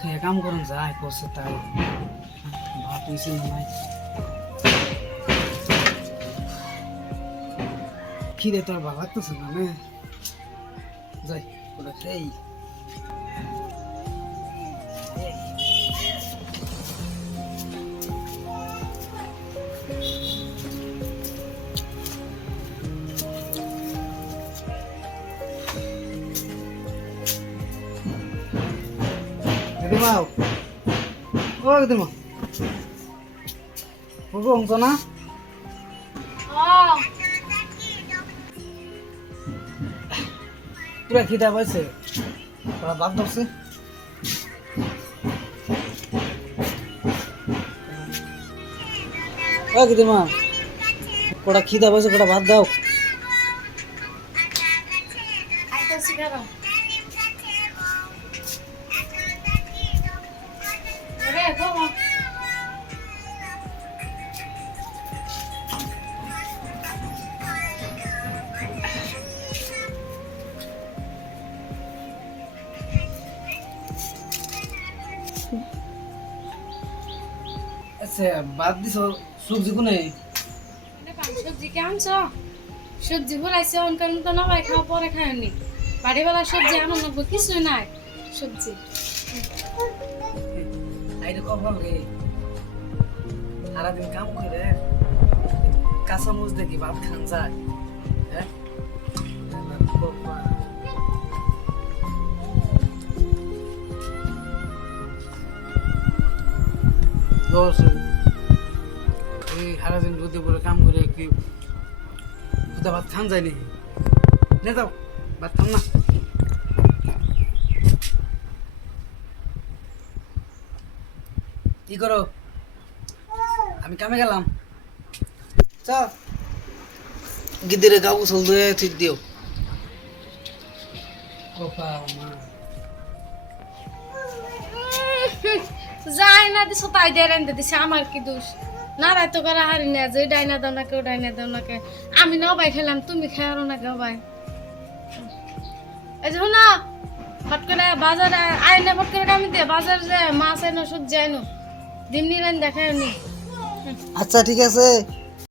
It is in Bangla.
খেয়ে কাম করুন যায় করছে তাই ভাত হয়েছে নাই খিদে তোর ভালো লাগতেছে না যাই ওটা খেই দিদিমা ও দিদিমা বুঝো অংশ না? পুরা খিদা পাইছে। তোরা ভাত ধরছে। ও দিদিমা কোটা খিদা পাইছে, কোটা ভাত দাও। আইতাছি খারাপ আচ্ছা ভাত দিছ, সবজি কোনে? সবজি কে আনছ? সবজি ভরাইছে অনকার মতো না ভাই খাওয়া পরে খায়নি বাড়িওয়ালা সবজি লাগবে, কিছুই নাই, সবজি। আইরে কখন রে সারাদিন কাম করে কাঁচা মুজ দেখি, ভাত খান যায়। হ্যাঁ। দশ এই সারাদিন রোদে পরে কাম করে কি ভাত খান যায় নাকি? নে যাও, ভাত খান না। কি করো? আমি কামে গেলাম। চল গিদ্দিরে গাবু চল দিয়ে ঠিক দিও। যাই না দিছো, তাই দিয়ে রেন্দে দিছে, আমার কি দোষ? না রায় তো করা হারি না, যে ডাইনা দাও না কেউ ডাইনা দাও না কে আমি নাও বাই খেলাম, তুমি খেয়ারো না কেউ বাই এই যে না ফট করে বাজারে আই না ফট করে আমি দিয়ে বাজার যে মাছ আইনো সবজি আইনো দিন নিরান দেখায় নি আচ্ছা ঠিক আছে।